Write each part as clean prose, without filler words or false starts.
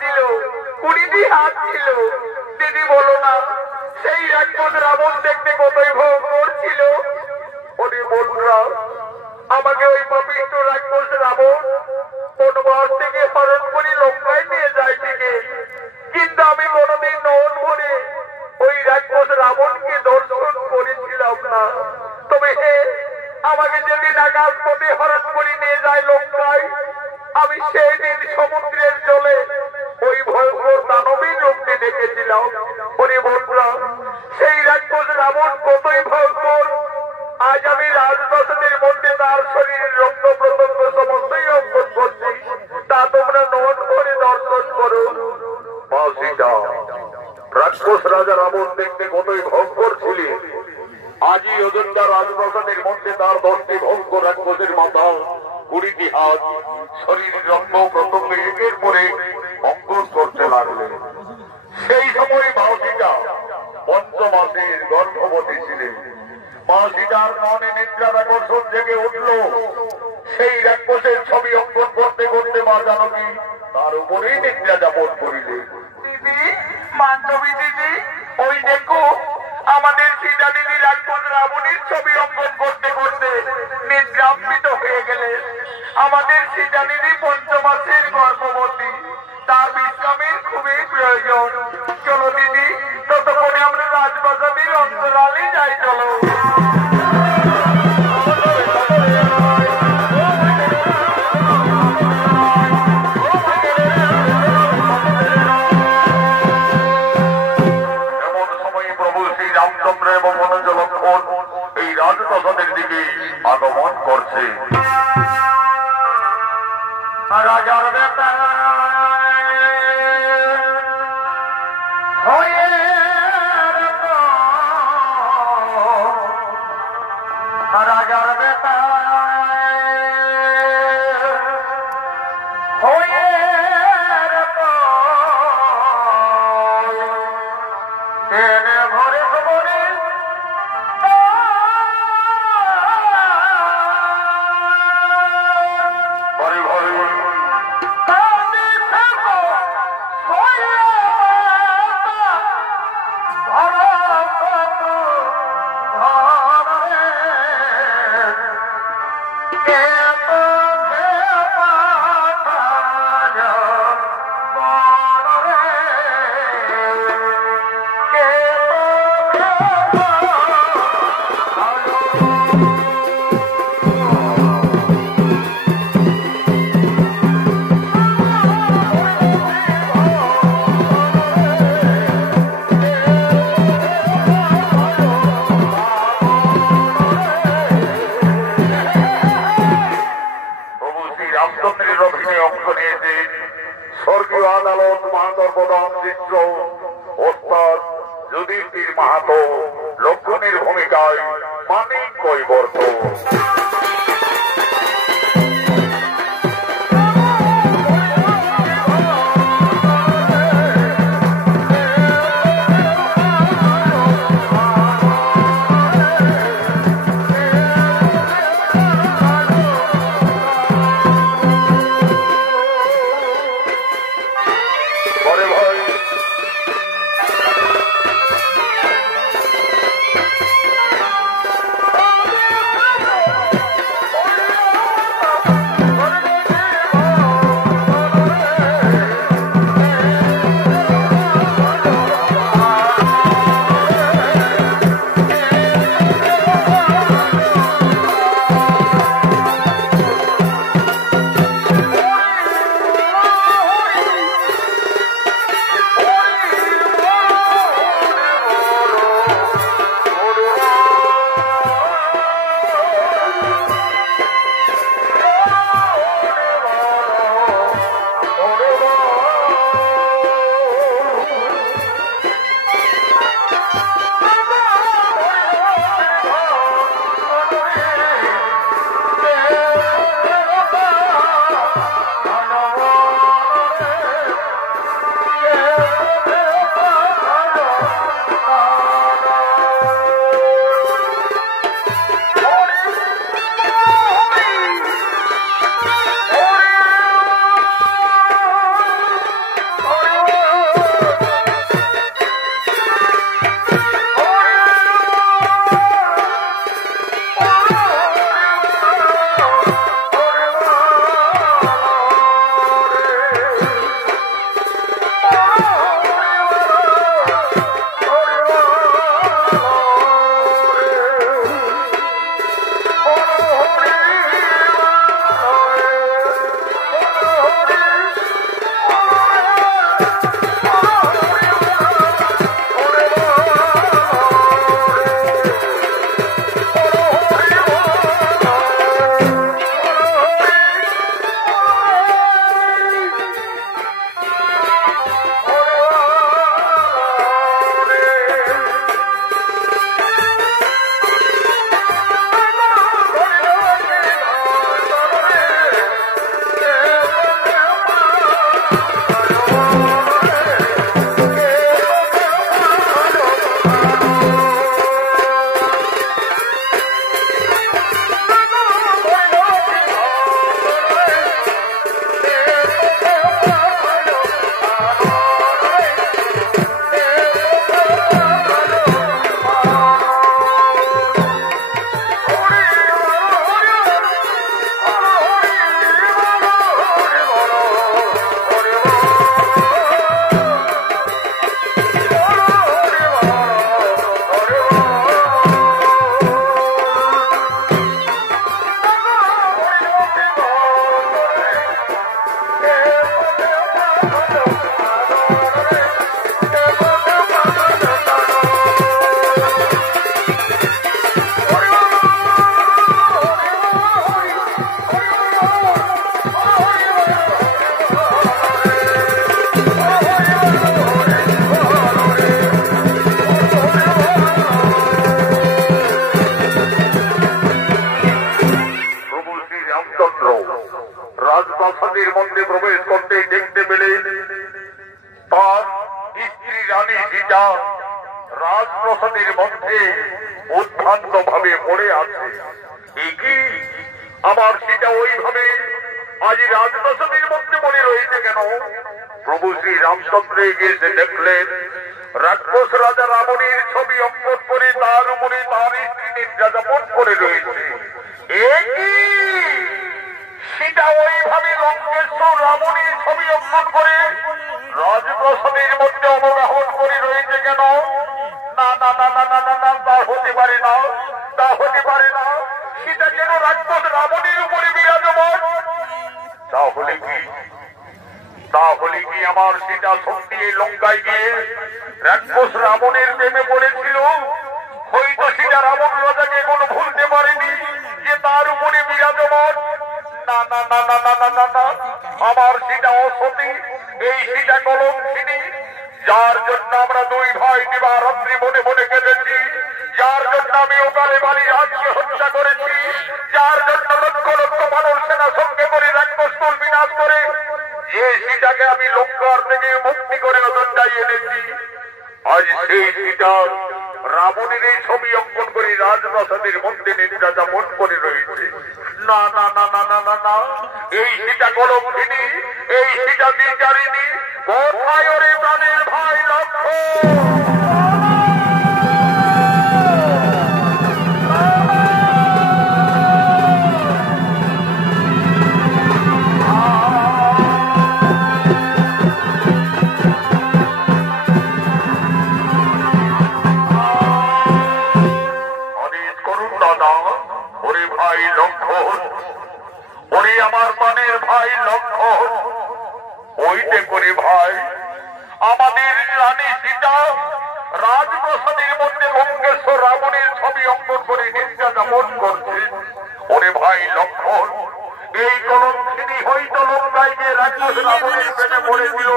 ছিল, 20টি হাত ছিল। দিদি বলো না, সেই রাক্ষস রাবণ দেখতে কতই ভয়ঙ্কর ছিল। ওরে বন্ধুরা, আমাকে ওই পাপিষ্ঠ রাক্ষস রাবণ বনবাস থেকে হরণ করে লঙ্কায় নিয়ে যায় ঠিকই, কিন্তু আমি কোনোদিন নয়ন ভরে ওই রাক্ষস রাবণকে দর্শন করেছিলাম না। তবে আমাকে যেদিন আকাশ পথে হরণ করে নিয়ে যায় লঙ্কায়, আমি সেই দিন সমুদ্রের জলে ওই ভয়ঙ্কর দানবীর রূপটি দেখেছিলাম। ওরে বন্ধুরা, সেই রাক্ষস রাবণ কতই ভয়ঙ্কর, আজ আমি রাজদশনের মধ্যে তার শরীরের রক্ত প্রত্যঙ্গ সমস্তই অঙ্কন করছি, তা তোমরা নয়ন করে দর্শন করো। রাক্ষস রাজা রাবণ দেখতে কতই ভয়ঙ্কর ছিলেন, আজই অযোধ্যা রাজদশনের মধ্যে তার 10টি ভয়ঙ্কর রাক্ষসের মাথা, 20টি হাত, শরীরের রক্ত প্রত্যঙ্গ একের পরে অঙ্কন করতে লাগলেন। সেই সময় মা সীতা 5 মাসের গর্ভবতী ছিলেন। মা সীতার মনে নিদ্রার আকর্ষণ জেগে উঠল। সেই রাক্ষসের ছবি অঙ্কন করতে করতে মা জানকী তার উপরেই নিদ্রা যাপন করিলেন। দিদি, মান্ডবী দিদি, ওই দেখো আমাদের সীতা দিদি রাক্ষস রাবণের ছবি অঙ্কন করতে করতে নিদ্রান্বিত হয়ে গেলেন। আমাদের সীতা দিদি 5 মাসের গর্ভবতী, তার বিশ্রামের খুবই প্রয়োজন। চলো দিদি, ততক্ষণে আমরা রাজপ্রাসাদের অন্তরালে যাই। চলো। এমন সময় প্রভু শ্রী রামচন্দ্র এবং মনোজ লক্ষ্মণ এই রাজপ্রাসাদের দিকে আগমন করছে। রাজার বেটা হয়ে রাজার বেটা হয়ে ভরে ভরে স্বর্গীয় আদালত মাহাতর প্রধান চিত্র ওস্তাদ যুধিষ্ঠির মাহাতো লক্ষণের ভূমিকায় মানিক কৈবর্ত। রাজপ্রাসাদের মধ্যে প্রবেশ করতে দেখতে পেলে তার স্ত্রী রানী সীতা রাজপ্রাসাদের মধ্যে উদ্ভ্রান্ত ভাবে পড়ে আছে। কি আমার সীতা ওইভাবে আজ রাজপ্রাসাদের মধ্যে পড়ে রয়েছে কেন? প্রভু শ্রী রামচন্দ্র এগিয়ে এসে দেখলেন রাক্ষস রাজা রাবণের ছবি অঙ্কন করে তার উপরে তার স্ত্রী নির্যাতন করে রয়েছে। সীতা ওইভাবে লঙ্কেশ্বর রাবণের ছবি অঙ্কন করে রাজপ্রাসাদের মধ্যে অবগাহন করে রয়েছে কেন? না না না না না না না, তা হতে পারে না, তা হতে পারে না। সীতা কেন রাক্ষস রাবণের উপরে বিরাজমান? তাহলে কি আমার সীতা সত্যি এই লঙ্কায় গিয়ে রাক্ষস রাবণের প্রেমে পড়েছিল? হয়তো সীতা রাবণ রাজাকে কোনো ভুলতে পারেনি যে তার উপরে বিরাজমান। না না না না না না না না, আমার সীতা অসতী, এই সীতা কলঙ্কিনী, যার জন্য আমরা দুই ভাই দিবারাত্রি মনে মনে কেঁদেছি, যার জন্য আমি ওকালে বাড়ি রাজকে হত্যা করেছি, যার জন্য লক্ষ লক্ষ মানুষ সেনা সঙ্গে করে রাক্ষস কুল বিনাশ করে যে সীতাকে আমি লঙ্কার থেকে মুক্তি করে অযোধ্যায় এনেছি, আজ সেই সীতা রাবণের এই ছবি অঙ্কন করে রাজপ্রাসাদের মধ্যে নির্যাতন করে রয়েছে। না না না না না না না, এই সীতা কলঙ্কিনী, এই সীতা বিচারিণী, কোথায় ওরে প্রাণের ভাই লক্ষ্মণ? আমার প্রাণের ভাই লক্ষ্মণ, ওইতে করে ভাই আমাদের রানী সীতা রাজপ্রাসাদের মধ্যে লঙ্কেশ্বর রাবণের ছবি অঙ্কন করে নির্যাতন করছে। ওরে ভাই লক্ষ্মণ, এই কলঙ্কিনী হয়তো লঙ্কায় গিয়ে রাক্ষস রাবণের প্রেমে পড়েছিল,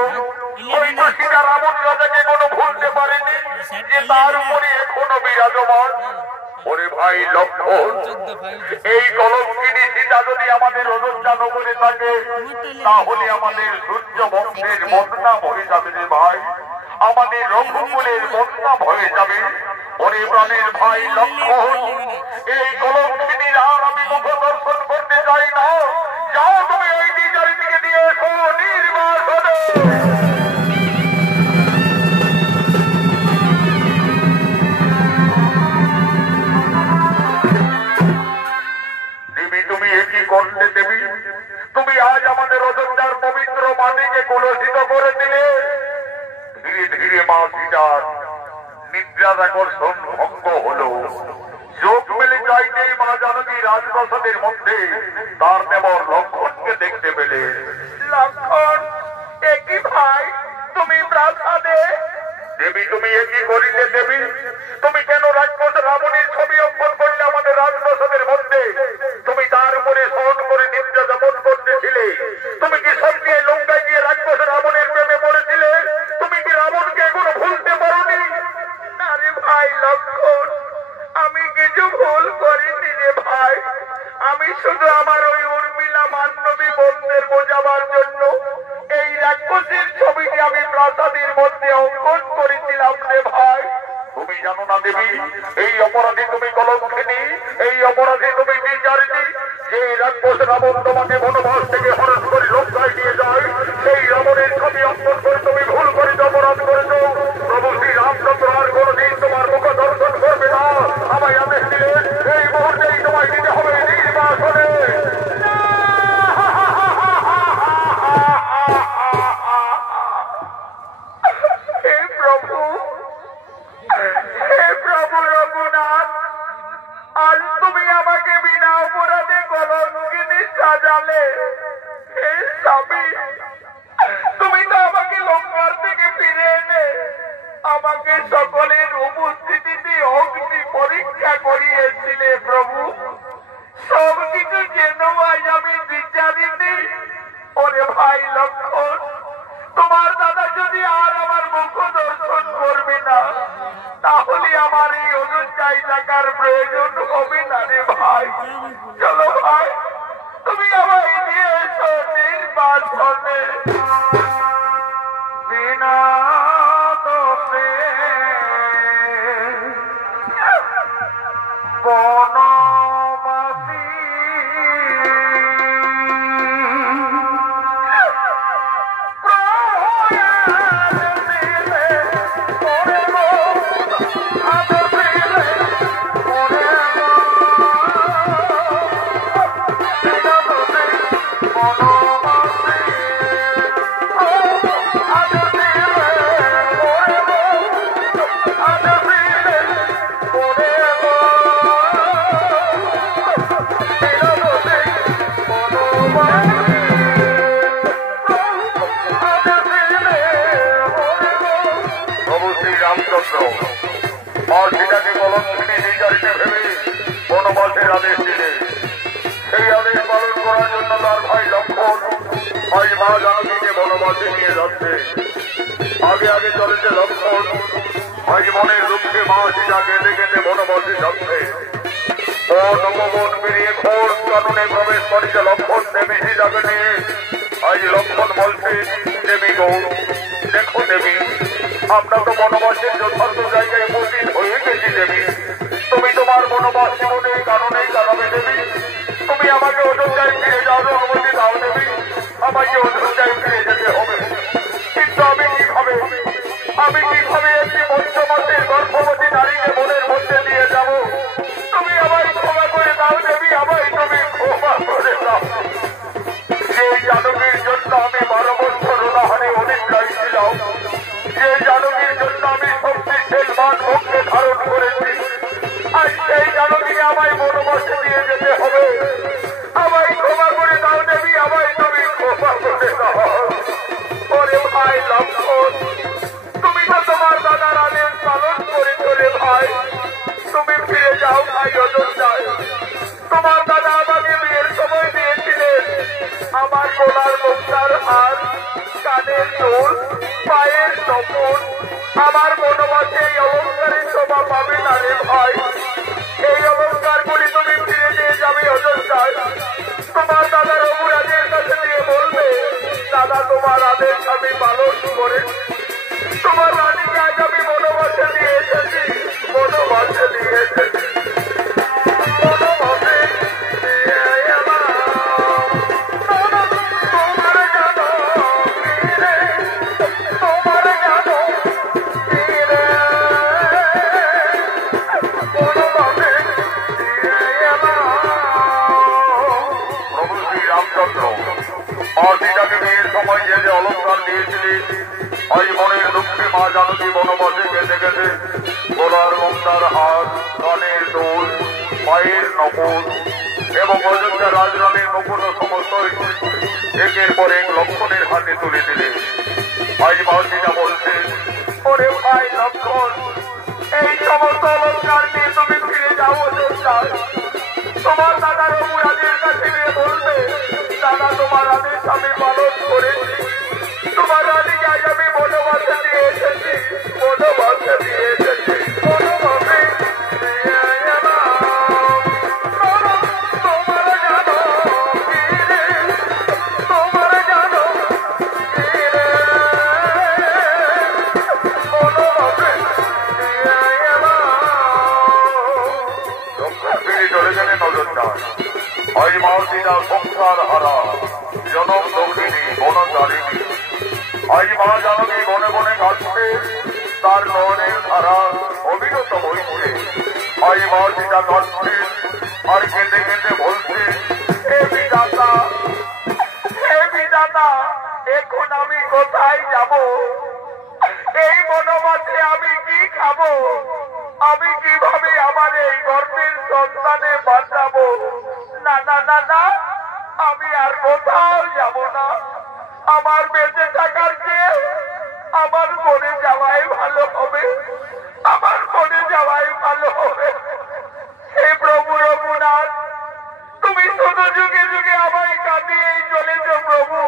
হয়তো সীতা রাবণ রাজাকে কোনো ভুলতে পারেনি যে তার উপরে এখনো বিরাজমান। ওরে ভাই লক্ষ্মণ, এই কলঙ্কিনী সীতা যদি আমাদের অযোধ্যা নগরে থাকে তাহলে আমাদের সূর্য বংশের বদনাম হয়ে যাবে রে ভাই, আমাদের রঘুকুলের বদনাম হয়ে যাবে। ওরে প্রাণের ভাই লক্ষ্মণ, এই কলঙ্কিনীর আর আমি মুখ দর্শন করতে চাই না। যাও তুমি ওই নিজের দিকে নিয়ে এসো নির্বাসনে। করতে দেবী, তুমি আজ আমাদের অযোধ্যার পবিত্র মাটিকে কলুষিত করে দিলে। ধীরে ধীরে মা সীতার নিদ্রার আকর্ষণ ভঙ্গ হলো। চোখ মেলে চাইতেই মা জানকী রাজপ্রাসাদের মধ্যে তার দেবর লক্ষ্মণকে দেখতে পেলে। লক্ষ্মণ, একই ভাই তুমি প্রাসাদে? দেবী তুমি একই করিলে দেবী? তুমি কেন রাক্ষস রাবণের ছবি অঙ্কন করলে আমাদের রাজপ্রাসাদের মধ্যে? তুমি তার উপরে সহন করে নির্যাতন করতেছিলে। তুমি কি সত্যি লঙ্কায় গিয়ে রাক্ষস রাবণের প্রেমে পড়েছিলে? তুমি কি রাবণকে এখনো ভুলতে পারোনি? না রে ভাই লক্ষ্মণ, আমি কিছু ভুল করিনি রে ভাই। আমি শুধু আমার ওই উর্মিলা মান্ডবী বন্ধের বোঝাবার জন্য এই রাক্ষসের ছবিটি আমি প্রাসাদের মধ্যে অঙ্কন করেছিলাম রে ভাই। তুমি জানো না দেবী, এই অপরাধী তুমি কলঙ্কিনী, এই অপরাধী তুমি বিচারিণী। যে রাক্ষস রাবণ তোমাকে বনবাস থেকে হরণ করে লঙ্কায় নিয়ে যায়, সেই রাবণের ছবি অঙ্কন করে তুমি ভুল করে অপরাধ করেছো। প্রভু শ্রী রামচন্দ্র আর কোনদিন তোমার মুখ দর্শন করবে না। আমায় আদেশ দিলেন এই মুহূর্তেই তোমায় দিতে হবে নির্বাসনে। হে প্রভু, হে প্রভু রঘুনাথ, আজ তুমি আমাকে বিনা অপরাধে কলঙ্কিনী সাজালে। হে স্বামী, তুমি তো আমাকে লঙ্কার থেকে ফিরে এনে আমাকে সকলের উপস্থিতিতে অগ্নি পরীক্ষা করিয়েছিলে প্রভু। সবকিছু যেন আজ আমি বিচারিনি। ওরে ভাই লক্ষ্মণ, তোমার দাদা যদি আর আমার মুখ দর্শন করবে না তাহলে আমার এই অযোধ্যায় থাকার প্রয়োজন হবে না রে ভাই। চলো ভাই, তুমি আমায় নিয়ে এসো নির্বাসনে। বিনা দোষে বনবাসী আর সেটাকে কলঙ্কিনী নির্যাতিত ভেবে বনবাসের আদেশ দিলেন। সেই আদেশ পালন করার জন্য তার ভাই লক্ষণ আজ মা জানকীকে বনবাসে নিয়ে যাচ্ছে। আগে আগে চলেছে লক্ষণ, আজ মনের দুঃখে মা সীতা কেঁদে কেঁদে বনবাসে যাচ্ছে। বন পেরিয়ে ঘোর কাননে প্রবেশ করেছে লক্ষণ দেবী সীতাকে নিয়ে। আজ লক্ষণ বলছে, দেবী গো, দেখো দেবী, আমরা তো বনবাসের যথার্থ জায়গায় উপস্থিত হয়ে গেছি দেবী। তুমি তোমার বনবাস জীবনে কারণে কাটাবে দেবী। তুমি আমাকে অযোধ্যায় ফিরে যাওয়ার অনুমতি দাও দেবী। আমাকে অযোধ্যায় ফিরে যেতে হবে, কিন্তু আমি কিভাবে একটি পঞ্চমাসের গর্ভবতী নারীকে মনের মধ্যে দিয়ে যাব? তুমি আমায় ক্ষমা করে দাও দেবী, আমায় তুমি ক্ষমা করে দাও। সেই জানকীর জন্য আমি 12 বছর উদাহরণে অনিদ্রায় ছিলাম, যে জানকীর জন্য আমি শক্তিশীল মান ভক্তি ধারণ করেছি। আজ সেই জানকীকে আমায় বনবাসে দিয়ে যেতে হবে। আমায় ক্ষমা করে দাও দেবী, আমায় তুমি ক্ষমা করে দাও। ওরে ভাই লক্ষণ, তুমি তো তোমার দাদার আদেশ পালন করে চলে ভাই। তুমি ফিরে যাও ভাই অযোধ্যায়। তোমার দাদা আমাকে বিয়ের সময় দিয়েছিলেন আমার গলার মুক্তার হার, কানের দুল, পায়ের নপুর। আমার বনবাসে এই অলঙ্কারের শোভা পাবে না রে ভাই। এই অলঙ্কারগুলি তুমি ফিরে নিয়ে যাবে অযোধ্যায়। তোমার দাদার অপরাধের কাছে দিয়ে বলবে, দাদা তোমার আদেশ আমি পালন করেছি। তোমার রানীকে আজ আমি বনবাসে দিয়ে এসেছি, বনবাসে দিয়ে এসেছি। সময় যে যে অলঙ্কার দিয়েছিলি, আজ মনের দুঃখে মা জানকী বনবাসে কেঁদে কেঁদে গলার মুক্তার হার, কানের দুল, পায়ের নপুর এবং অযোধ্যা রাজরানীর মুকুট সমস্ত একের পর এক লক্ষণের হাতে তুলে দিলে। আজ মা সীতা বলছে, ওরে ভাই লক্ষণ, এই সমস্ত অলঙ্কার নিয়ে তুমি ফিরে যাও অযোধ্যায়। তোমার দাদার অপরাধের কাছে গিয়ে বলবে, দাদা তোমার আদেশ আমি পালন করেছি। তোমার রানীকে আজ আমি বনবাসে দিয়ে এসেছি, বনবাসে দিয়ে এসেছি। বনবাসে আজ মা সীতা সংসার হারা, জনম দক্ষিণী বনচারিণী। আজ মা জানকী বনে বনে কাটছে, তার নয়নের ধারা অবিরত বইছে। আজ মা সীতা কাটছে আর কেঁদে কেঁদে বলছে, হে বিধাতা, হে বিধাতা, এখন আমি কোথায় যাব? এই বনবাসে আমি কি খাবো? আমি কিভাবে আমার এই গর্ভের সন্তানে বাঁচাবো? না না না না, আমি আর কোথাও যাব না। আমার বেঁচে থাকার চেয়ে আমার মরে যাওয়াই ভালো হবে, আমার মরে যাওয়াই ভালো হবে। হে প্রভু রঘুনাথ, তুমি শুধু যুগে যুগে আমায় কাঁদিয়েই চলেছ প্রভু।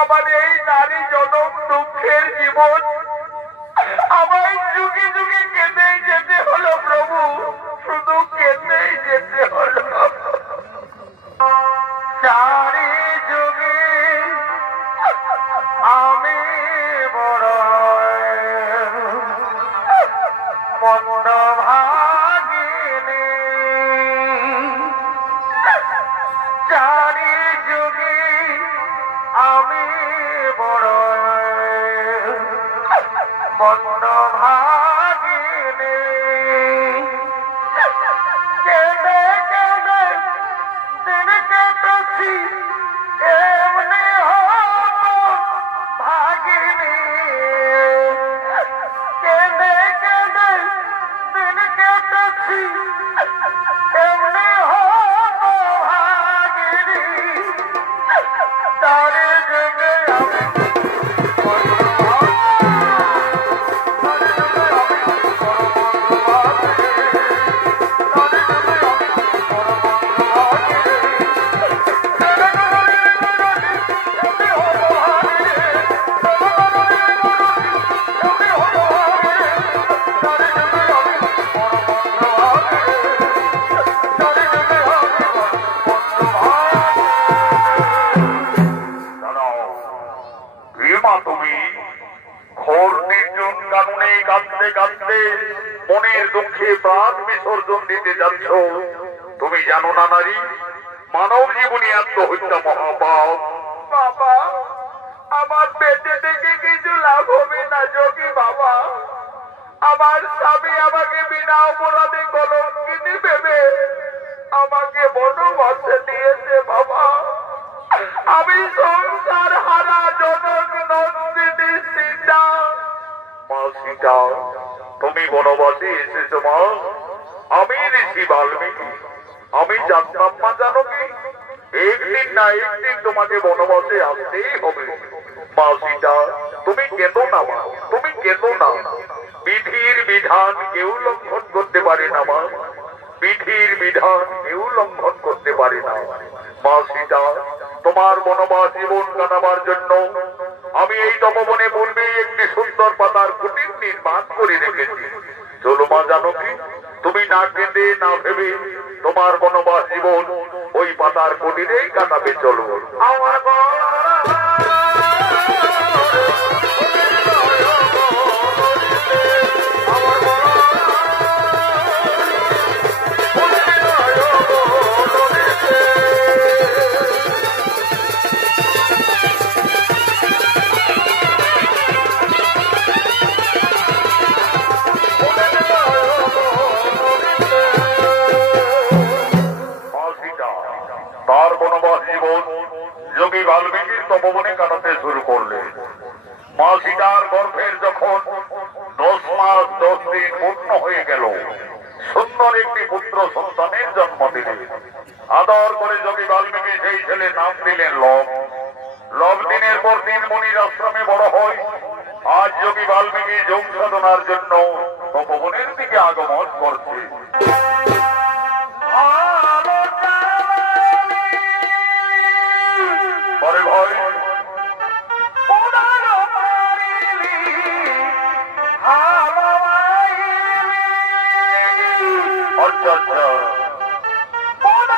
আমার এই নারী জনম দুঃখের জীবন আমায় যুগে যুগে কেঁদেই যেতে হলো প্রভু, শুধু কেঁদেই যেতে হলো। চারি যুগে মনের দুঃখে প্রাণ বিসর্জন দিতে যাচ্ছ। তুমি জানো না নারী, মানব জীবনী আত্মহত্যা মহাপাপ। বাবা, আমার বেঁচে থেকে কিছু লাভ হবে না যোগী বাবা। আমার স্বামী আমাকে বিনা অপরাধে কলঙ্কিনী ভেবে আমাকে বনবাসে দিয়েছে বাবা। আমি সংসার হারা জনক নন্দিনী সীতা। মা সীতা, তুমি বনবাসে এসেছো মা? আমি ঋষি বাল্মীকি। আমি জানতাম মা, জানো কি, একদিন না একদিন তোমাকে বনবাসে আসতেই হবে। মা সীতা, তুমি কেঁদো না মা, তুমি কেঁদো না। বিধির বিধান কেউ লঙ্ঘন করতে পারে না মা, বিধির বিধান কেউ লঙ্ঘন করতে পারে না। মা সীতা, তোমার বনবাস জীবন কাটাবার জন্য আমি এই তপবনে পূর্বে একটি সুন্দর পাতার কুটির নির্মাণ করে রেখেছি। চলো মা জানকী, তুমি না কেঁদে না ভেবে তোমার বনবাস জীবন ওই পাতার কুটিরেই কাটাবে। চলো। আমার তার বনবাস জীবন যোগী বাল্মীকির তপবনে কাটাতে শুরু করলে। মা সীতার গর্ভের যখন 10 মাস 10 দিন পূর্ণ হয়ে গেল, সুন্দর একটি পুত্র সন্তানের জন্ম দিলেন। আদর করে যোগী বাল্মীকি সেই ছেলে নাম দিলেন লব। লব দিনের পর দিন মুনির আশ্রমে বড় হয়। আজ যোগী বাল্মীকি যোগ সাধনার জন্য তপবনের দিকে আগমন করছে। পরে ভয় আচ্ছা আচ্ছা ভালো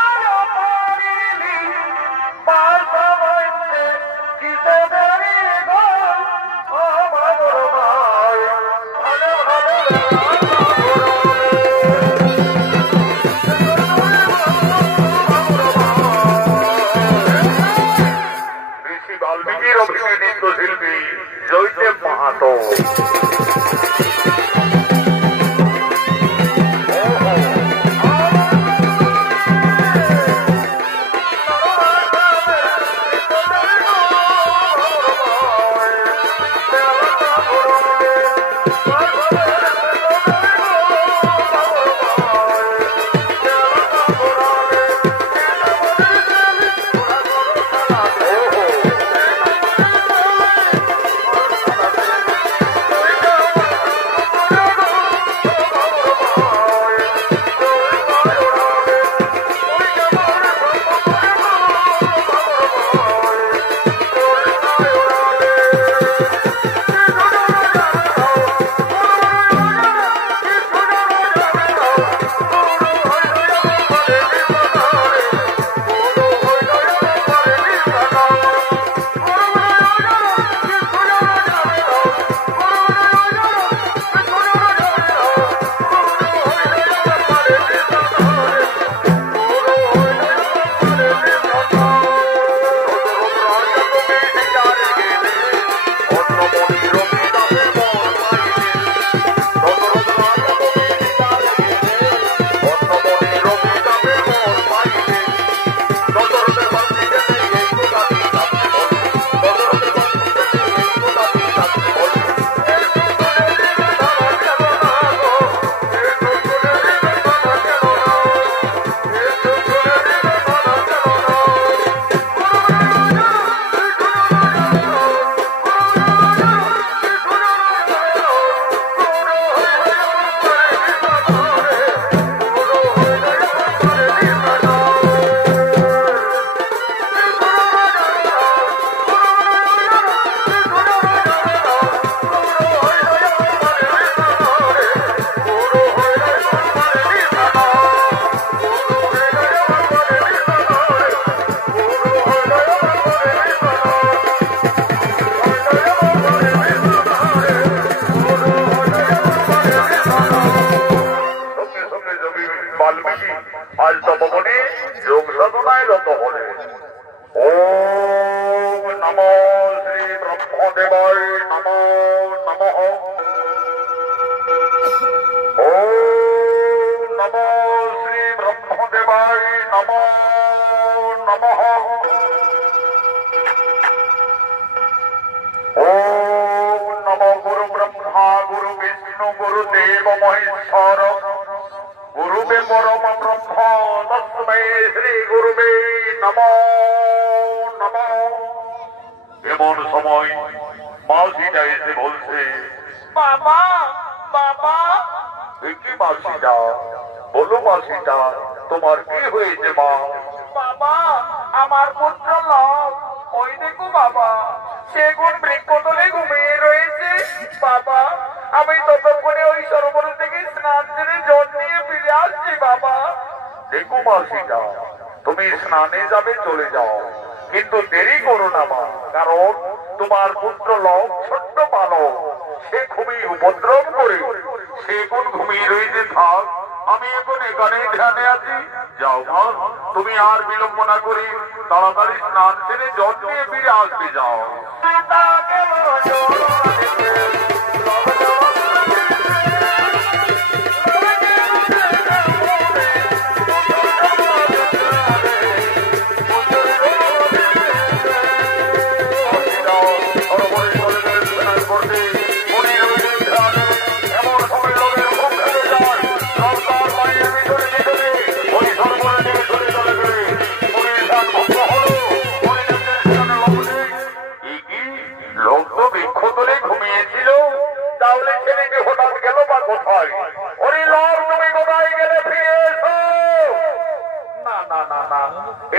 সাধনায় রত হলেন। ওম নমো শ্রী ব্রহ্মদেবায় নমো নমঃ। ওম নমো শ্রী ব্রহ্মদেবায় নমো নমঃ। ওম নমো গুরু ব্রহ্মা গুরু বিষ্ণু গুরুদেব মহেশ্বর গুরুবে পরম ব্রহ্ম তস্মৈ শ্রী গুরুবে নমো নমঃ। এমন সময় মাসিটা এসে বলছে, বাবা বাবা। কি মাসিটা? বলো মাসিটা, তোমার কি হয়েছে মা? বাবা, আমার পুত্র লাভ, ওই দেখো বাবা, সেগুন বৃক্ষতলে ঘুমিয়ে রয়েছে। বাবা, আমি ততক্ষণে ওই সরোবর থেকে স্নান সেরে জল নিয়ে ফিরে আসছি বাবা। দেখো মাসিটা, তুমি স্নানে যাবে চলে যাও, কিন্তু দেরি করো না মা, কারণ তোমার পুত্র লোক ছোট্ট বালক, সে খুবই উপদ্রব করে। সে কোন ঘুমিয়ে রয়েছে, থাক, আমি এখন এখানে ধ্যানে আছি। যাও মা, তুমি আর বিলম্ব না করে তাড়াতাড়ি স্নান সেরে জল নিয়ে ফিরে আসবে, যাও।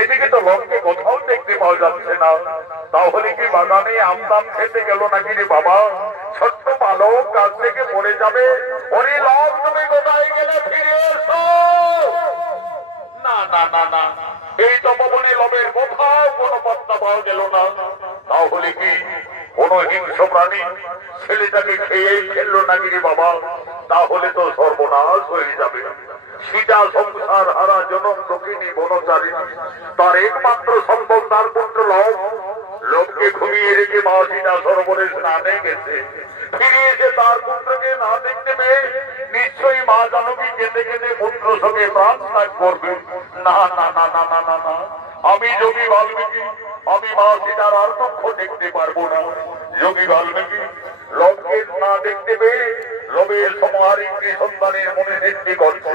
এদিকে তো লোককে কোথাও দেখতে পাওয়া যাচ্ছে না, তাহলে কি বাগানে আমদাম খেতে গেল নাকি রে বাবা? ছোট্ট বালক কাছ থেকে পড়ে যাবে। ওরে লোক, তুমি কোথায় গেলে, ফিরে এসো। না না না না, এই তপবনে লোভের কোথাও কোনো পাত্তা পাওয়া গেল না। তাহলে কি কোন হিংস্র প্রাণী ছেলেটাকে খেয়েই ফেললো নাকি রে বাবা? তাহলে তো সর্বনাশ হয়ে যাবে। সীতা সংসার হারা জনম দক্ষিণী বনচারিণী, তার একমাত্র সম্ভব তার পুত্র লোক। লোককে ঘুমিয়ে রেখে মা সীতা সরোবরে স্নানে গেছে, ফিরে এসে তার পুত্রকে না দেখতে পেয়ে নিশ্চয়ই মা জানকী কেঁদে কেঁদে পুত্র সঙ্গে প্রাণ ত্যাগ করবে। না না না না না না না, আমি যোগী বাল্মীকি, আমি মা সীতার আর দুঃখ দেখতে পারবো না। যোগী বাল্মীকি লোককে না দেখতে পেয়ে লোভের সমাহার একটি সন্তানের মনে সৃষ্টি করছে।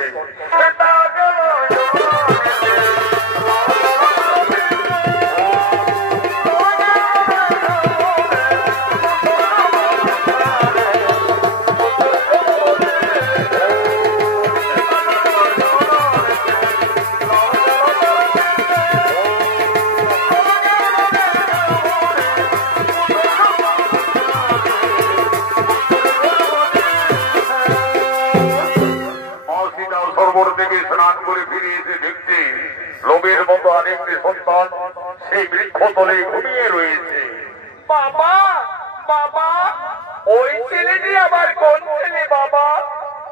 স্নান করে ফিরে এসে দেখছে লোভের মতো আরেকটি সন্তান সেই বৃক্ষতলে ঘুমিয়ে রয়েছে। বাবা বাবা, ওই ছেলেটি আবার কোন ছেলে বাবা?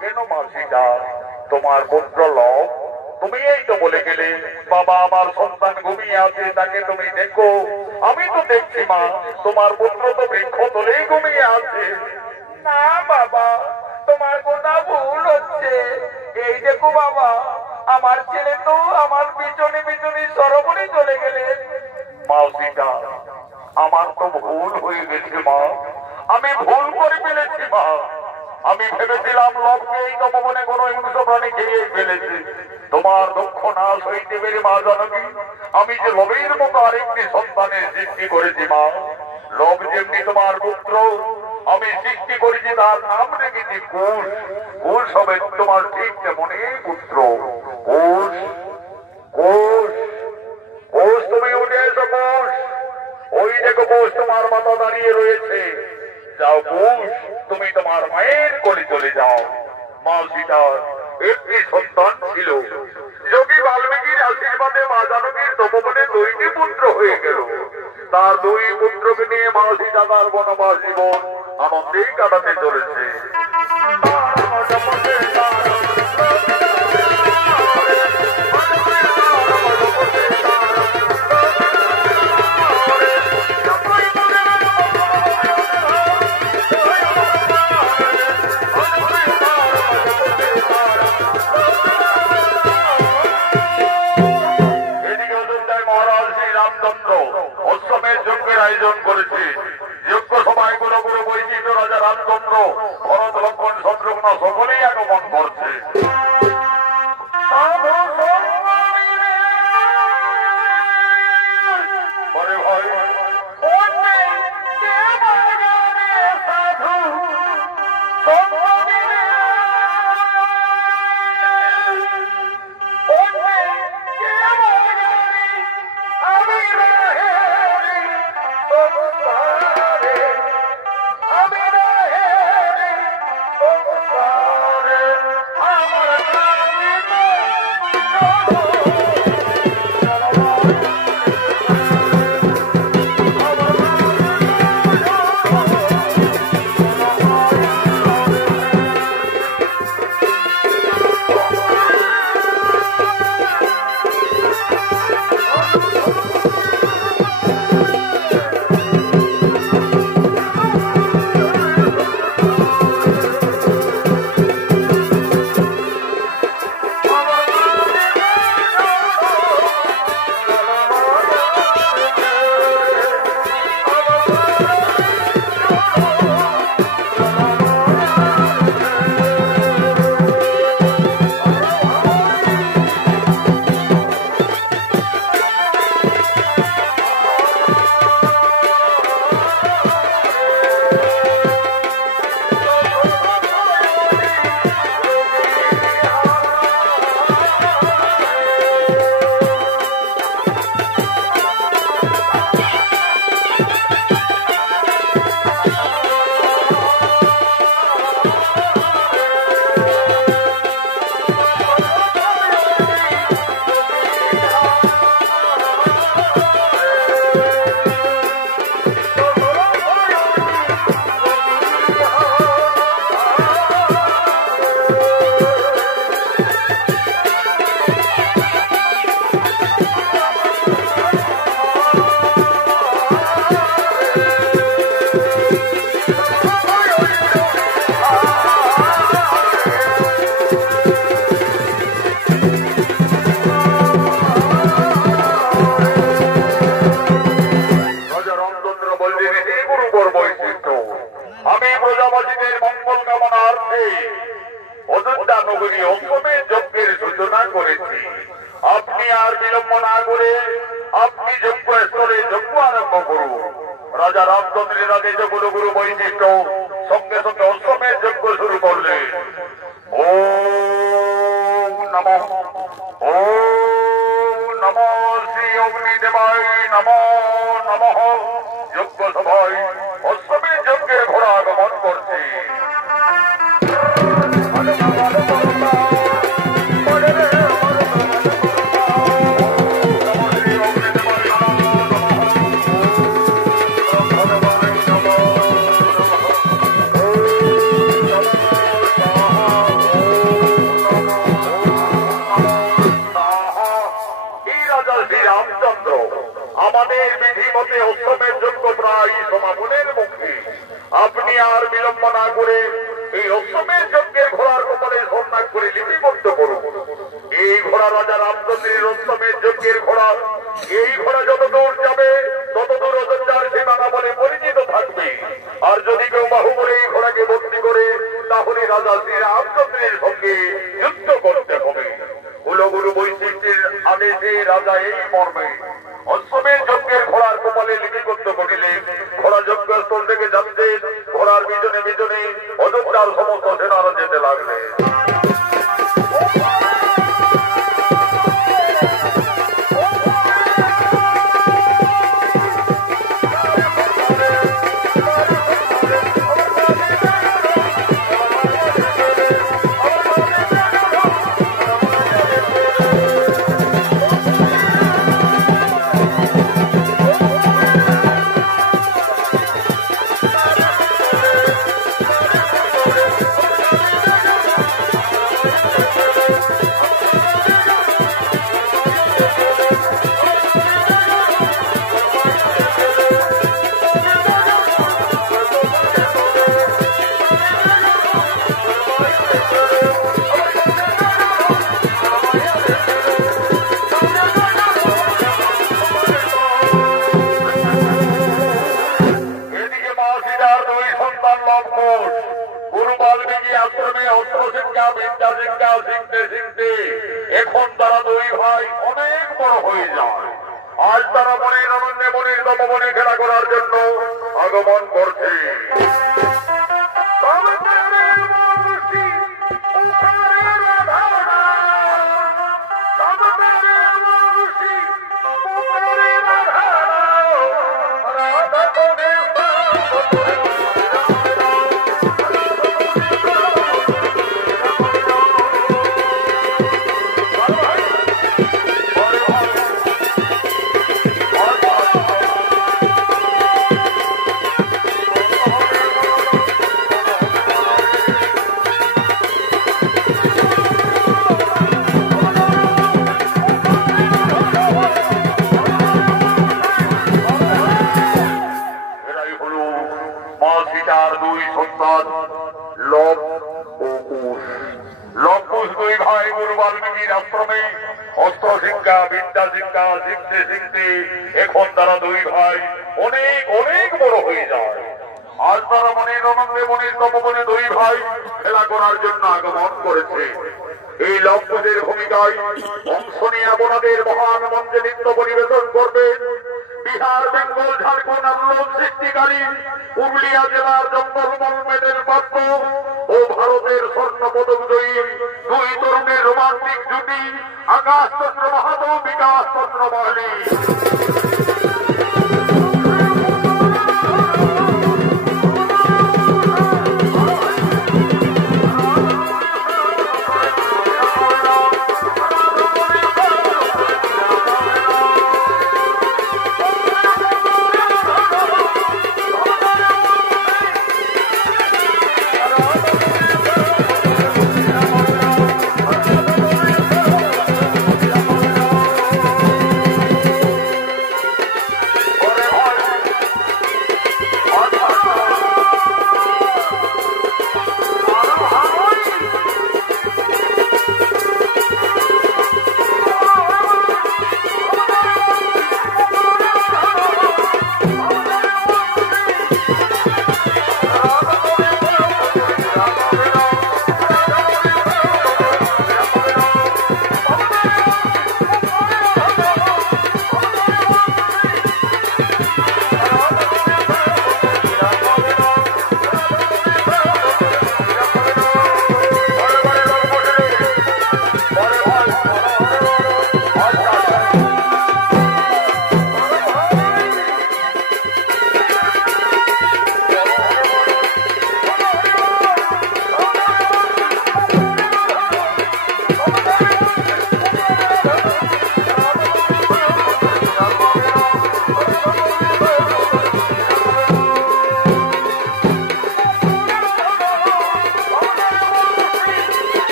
কেন মাসিটা, তোমার পুত্র লোক। তুমি এই তো বলে গেলে বাবা আমার সন্তান ঘুমিয়ে আছে, তাকে তুমি দেখো। আমি তো দেখছি মা, তোমার পুত্র তো বৃক্ষতলেই ঘুমিয়ে আছে। না বাবা, তোমার কথা ভুল হচ্ছে। এই দেখো বাবা, আমার ছেলে তো আমার পিছনে পিছনে সরোবরে চলে গেলেন। মাসিটা, আমার তো ভুল হয়ে গেছে মা, আমি ভুল করে ফেলেছি মা। আমি ভেবেছিলাম লোককে এই তপবনে কোনো হিংস্র প্রাণী খেয়ে ফেলেছে। তোমার দুঃখ নাশ হইতে পেরে মা জানকী, আমি যে লোভের মতো আরেকটি সন্তানের সৃষ্টি করেছি মা। লোভ যেমনি তোমার পুত্র, আমি সৃষ্টি করেছি, তার নাম রেখেছি কুশ। কুশ হবে তোমার ঠিক তেমনি পুত্র। কুশ কুশ কুশ, তুমি উঠে এসো কুশ। ওই দেখো কুশ, তোমার মাথা দাঁড়িয়ে রয়েছে। যাও কুশ, তুমি তোমার মায়ের কোলে চলে যাও। মা সীতার একটি সন্তান ছিল, যোগী বাল্মীকির আশীর্বাদে মা জানকীর তপবনে দুইটি পুত্র হয়ে গেল। তার দুই পুত্রকে নিয়ে মা সীতা তার বনবাস জীবন আনন্দেই কাটাতে চলেছে। রামচন্দ্র অশ্বমেধ যজ্ঞের আয়োজন করেছে। যজ্ঞ সভায় গুরু গুরু বৈচিত্র রাজা রামচন্দ্র ভরত লক্ষণ শত্রুঘ্ন সকলেই আগমন করছে। রাজা রামচন্দ্রের আদেশে গুরু গুরু বৈশিষ্ট্য সঙ্গে সঙ্গে অশ্বমেধ যজ্ঞ শুরু করলেন। ওম নমঃ শ্রী অগ্নিদেবায় নমো নমঃ। যজ্ঞ সভায় অশ্বমেধ যজ্ঞের ঘোড়া আগমন করছে। আমাদের বিধি মতে অশ্বমেধ যজ্ঞ প্রায় সমাপনের মুখে। আপনি আর বিলম্ব না করে এই অশ্বমেধ যজ্ঞের ঘোড়ার কপালে সন্ন্যাস করে লিপিবদ্ধ করুন। এই ঘোড়া রাজা রামচন্দ্রের অশ্বমেধ যজ্ঞের ঘোড়া। এই ঘোড়া যতদূর যাবে ততদূর অযোধ্যার সীমানা বলে পরিচিত থাকবে। আর যদি কেউ বাহু করে এই ঘোড়াকে বন্দী করে তাহলে রাজা শ্রী রামচন্দ্রের সঙ্গে যুদ্ধ করতে হবে। কুলগুরু বৈশিষ্ট্যের আদেশে রাজা এই মর্মে অশ্বমেধ যজ্ঞের ঘোড়ার কপালে লিপিবদ্ধ করিলেন। ঘোড়া যজ্ঞস্থল থেকে যাচ্ছেন। ঘোড়ার পিছনে পিছনে অযোধ্যার সমস্ত সেনারা যেতে লাগলেন। আশ্রমে অস্ত্র শিক্ষা বিদ্যা শিক্ষা শিখতে শিখতে এখন তারা দুই ভাই অনেক বড় হয়ে যায়। আজ তারা মনের আনন্দে মনের তপবনে খেলা করার জন্য আগমন করছে। দুই সন্তান লব ও কুশ। লব কুশ দুই ভাই গুরু বাল্মীকির আশ্রমে অস্ত্র শিক্ষা বিদ্যা শিক্ষা শিখতে শিখতে এখন তারা দুই ভাই অনেক অনেক বড় হয়ে যায়। আজ তারা মনের আনন্দে মনের তপবনে দুই ভাই খেলা করার জন্য আগমন করেছে। এই লব কুশের ভূমিকায় অংশ নিয়ে আপনাদের মহান মঞ্চে নৃত্য পরিবেশন করবেন বিহার বেঙ্গল ঝাড়খণ্ড আন্দোলন সৃষ্টিকারী পুরুলিয়া জেলার জঙ্গলমহল মেডেল প্রাপ্ত ও ভারতের স্বর্ণ পদক জয়ী দুই তরুণের রোমান্টিক জুটি আকাশ চন্দ্র মাহাতো বিকাশ চন্দ্র মাহালি।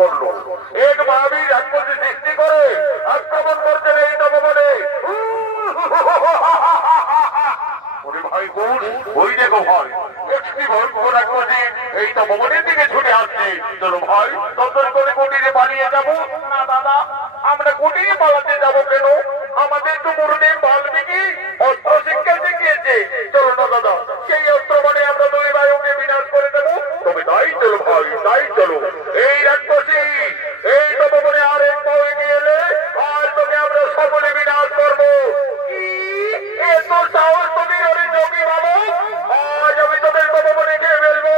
করলো। এক মহাবীর রাক্ষসী সৃষ্টি করে আক্রমণ করছেন এই তপবনে। ভাই কোন ওই দেখো ভাই একটি ভয়ঙ্কর রাক্ষসী এই তপবনের দিকে ছুটে আসছে। চলো ভাই তদ্দর করে কুটিরে পালিয়ে যাবো। না দাদা, আমরা কুটিরে পালাতে যাবো কেন? আমাদের তো গুরুদেব বাল্মীকি অস্ত্র শিক্ষা শিখিয়েছে। চলো না দাদা, সেই অস্ত্র মানে আমরা দুই ভাই ওকে বিনাশ করে দেবো। তবে তাই চলো ভাই, তাই চলো। এই রাক্ষসী এই তপবনে আর এক পাও এগিয়ে এলে আর তোকে আমরা সকলে বিনাশ করবো। এত সাহস তুমি ওরে যোগী বালক! আজ আমি তোদের তপবনে খেয়ে ফেলবো।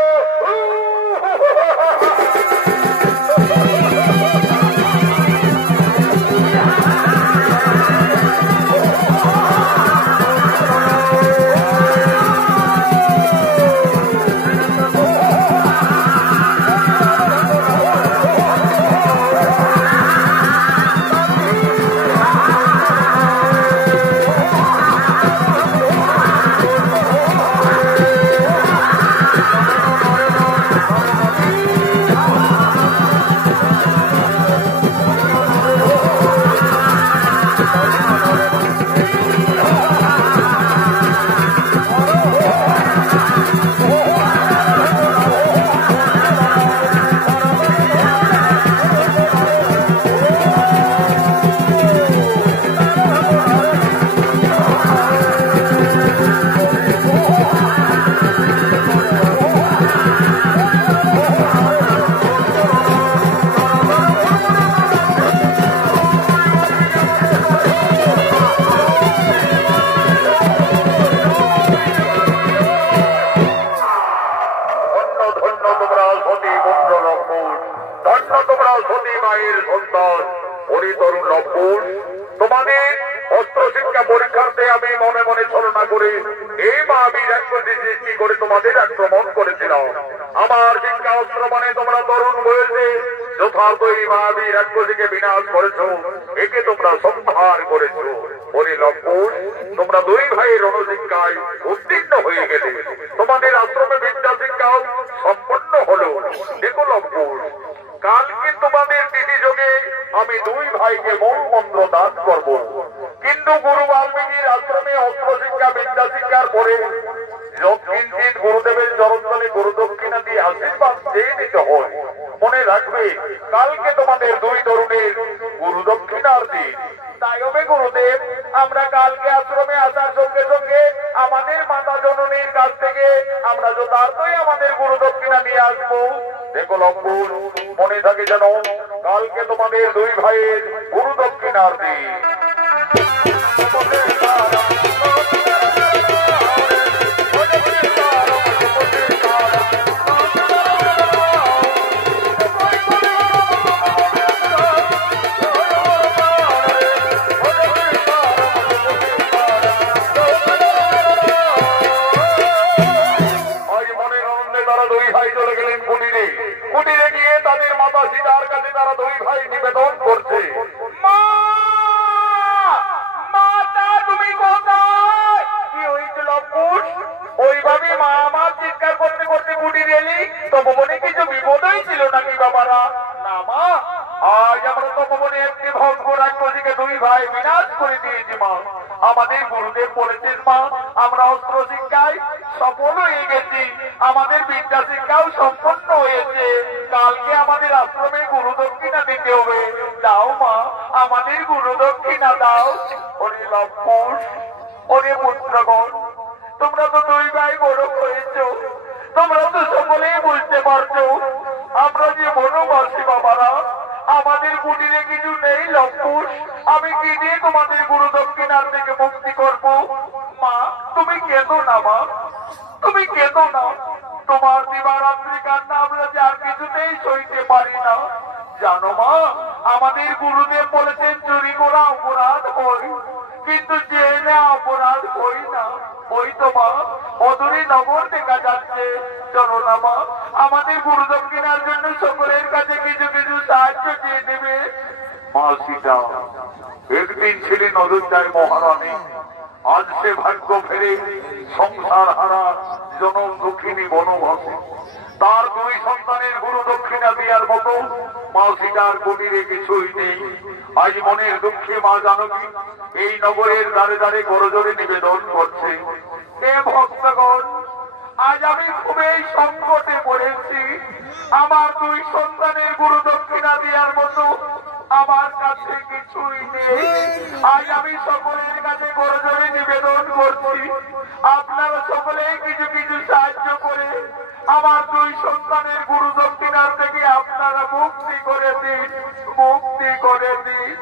তোমাদের অস্ত্র শিক্ষা পরীক্ষার্থে আমি মনে মনে ছলনা করে এই মহাবীর রাক্ষসী সৃষ্টি করে তোমাদের আক্রমণ করেছিলাম। আমার শিক্ষা অস্ত্র মানে তোমরা তরুণ বয়সে যথার্থ এই মহাবীর রাক্ষসীকে বিনাশ করেছো, একে তোমরা সংহার করেছো। ওরে লম্পুর, তোমরা দুই ভাইয়ের রণশিক্ষায় উত্তীর্ণ হয়ে গেলে, তোমাদের আশ্রমে বিদ্যা শিক্ষাও সম্পন্ন হলো। দেখো লম্পুর, কালকে তোমাদের তিথি যোগে আমি দুই ভাইকে মূল মন্ত্র দান করব। কিন্তু গুরু বাল্মীকির আশ্রমে অস্ত্র শিক্ষা বিদ্যা শিক্ষার পরে যৎকিঞ্চিত গুরুদেবের চরণতলে গুরু দক্ষিণা দিয়ে আশীর্বাদ চেয়ে নিতে হয়। মনে রাখবে, কালকে তোমাদের দুই তরুণের গুরু দক্ষিণার দিন। তাই হবে গুরুদেব, আমরা কালকে আশ্রমে আসার সঙ্গে সঙ্গে আমাদের মাতা জননীর কাছ থেকে আমরা যথার্থই আমাদের গুরু দক্ষিণা নিয়ে আসবো। দেখো লম্বুর, মনে থাকে যেন কালকে তোমাদের দুই ভাইয়ের গুরু দক্ষিণার দিন। কুটিরে গিয়ে তাদের মাতা সীতার কাছে তারা দুই ভাই নিবেদন করছে। তুমি কোথায়? কি হয়েছিল? ওইভাবে মা আমার চিৎকার করতে করতে কুটিরে এলি, তপবনে কিছু বিপদ হয়েছিল নাকি বাবারা? না মা, আজ আমরা তপবনে একটি ভঙ্গ রাক্ষসীকে দুই ভাই বিনাশ করে দিয়েছি মা। আমাদের গুরুদেব বলেছেন মা, আমরা অস্ত্র শিক্ষায় সফল হয়ে গেছি, আমাদের বিদ্যা শিক্ষাও সম্পন্ন হয়েছে। কালকে আমাদের আশ্রমে গুরু দক্ষিণা দিতে হবে। দাও মা, আমাদের গুরু দক্ষিণা দাও। ওরে লম্পুর, ওরে পুত্রগণ, তোমরা তো দুই ভাই বড় হয়েছ, তোমরা তো সকলেই বুঝতে পারছো আমরা যে বনবাসী বাবারা, আমাদের কুটিরে কিছু নেই লম্পুর। আমি কি দিয়ে তোমাদের গুরু দক্ষিণার থেকে মুক্তি করবো? মা, তুমি কেঁদো না মা, তুমি কেঁদো না। তোমার দিবারাত্রি কান্না আমরা যে আর কিছুতেই সইতে পারি না। জানো মা, আমাদের গুরুদেব বলেছেন চুরি করা অপরাধ হয়, কিন্তু জেনে অপরাধ করি না। ওই তো মা, অদূরে নগর দেখা যাচ্ছে। চলো না মা, আমাদের গুরু দক্ষিণার জন্য সকলের কাছে কিছু কিছু সাহায্য চেয়ে দেবে। মা সীতা একদিন ছিলেন অযোধ্যায় মহারানী, আজ সে ভাগ্য ফেরে সংসার হারা জনম দুঃখিনী বনবাসী। তার দুই সন্তানের গুরু দক্ষিণা দেওয়ার মতো মা সীতার কুটিরে কিছুই নেই। আজ মনের দুঃখে মা জানকী এই নগরের দ্বারে দ্বারে করজোড়ে নিবেদন করছে, হে ভক্তগণ, আজ আমি খুবই সংকটে পড়েছি। আমার দুই সন্তানের গুরু দক্ষিণা দেওয়ার মতো আমার কাছে কিছুই নেই। আজ আমি সকলের কাছে করজোড়ে নিবেদন করছি, আপনারা সকলে কিছু কিছু সাহায্য করে আমার দুই সন্তানের গুরু দক্ষিণার থেকে আপনারা মুক্তি করে দিন, মুক্তি করে দিন।